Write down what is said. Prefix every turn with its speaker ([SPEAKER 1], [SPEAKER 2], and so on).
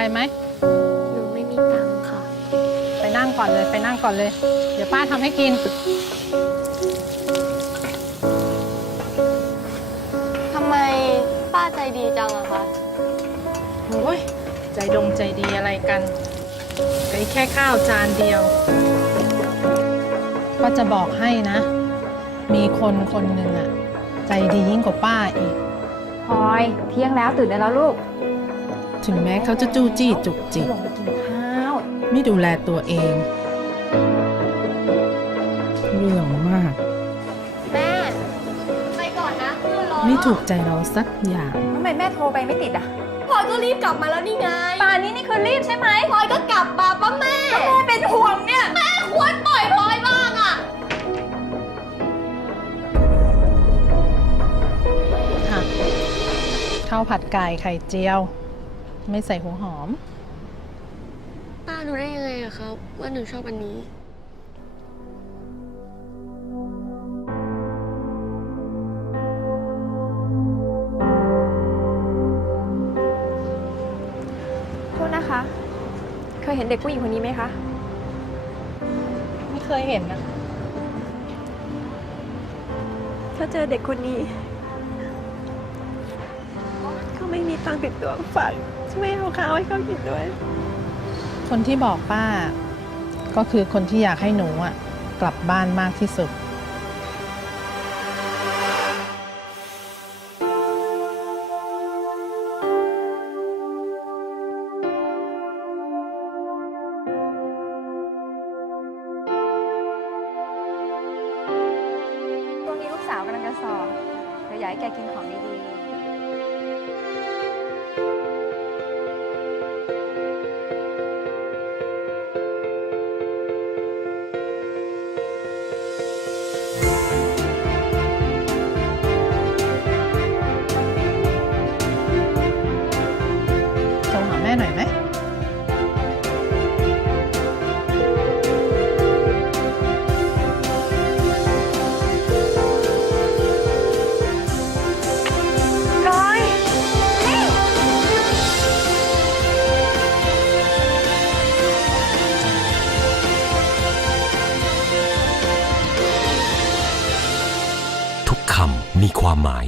[SPEAKER 1] ไหม
[SPEAKER 2] หนูไม่มีตังค์ค่ะ
[SPEAKER 1] ไปนั่งก่อนเลยไปนั่งก่อนเลย เดี๋ยวป้าทำให้กิน
[SPEAKER 2] ทำไมป้าใจดีจังอะคะ
[SPEAKER 1] โอ้ยใจดีอะไรกันก็แค่ข้าวจานเดียวก็จะบอกให้นะ มีคนหนึ่งอะใจดียิ่งกว่าป้าอีก
[SPEAKER 3] พลอยเที่ยงแล้วตื่นได้แล้วลูก
[SPEAKER 1] ถึงแม้เขาจะจู้จี้จุกจิก
[SPEAKER 3] ลงไปกินข้าว
[SPEAKER 1] ไม่ดูแลตัวเอง เรื่องมาก
[SPEAKER 2] แม่ไปก่อนนะเพื่อนรอ
[SPEAKER 1] ไม่ถูกใจเราสักอย่าง
[SPEAKER 3] ทำไมแม่โทรไปไม่ติดอ่ะ
[SPEAKER 2] พลอยก็รีบกลับมาแล้วนี่ไง
[SPEAKER 3] ป่านนี้นี่คือรีบใช่ไหม
[SPEAKER 2] พลอยก็กลับมาป้าแม่
[SPEAKER 3] แม่เป็นห่วงเนี่ย
[SPEAKER 2] แม่ควรปล่อยพลอยบ้างอะ
[SPEAKER 1] ค่ะข้าวผัดไก่ไข่เจียว ไม่ใส่หัวหอม
[SPEAKER 2] ป้ารู้ได้ยังไงอะครับว่าหนูชอบอันนี้
[SPEAKER 3] โทษนะคะ เคยเห็นเด็กผู้หญิงคนนี้ไหมคะ
[SPEAKER 1] ไม่เคยเห็นนะ
[SPEAKER 3] ถ้าเจอเด็กคนนี้เขาไม่มีตังค์ติดตัวฝากช่วยเอาข้าวให้เขากินด้วย
[SPEAKER 1] คนที่บอกป้า ก็คือคนที่อยากให้หนูอ่ะกลับบ้านมากที่สุด
[SPEAKER 3] ช่วงนี้ลูกสาวกำลังจะสอบเดี๋ยวอยากให้แกกินของดีๆ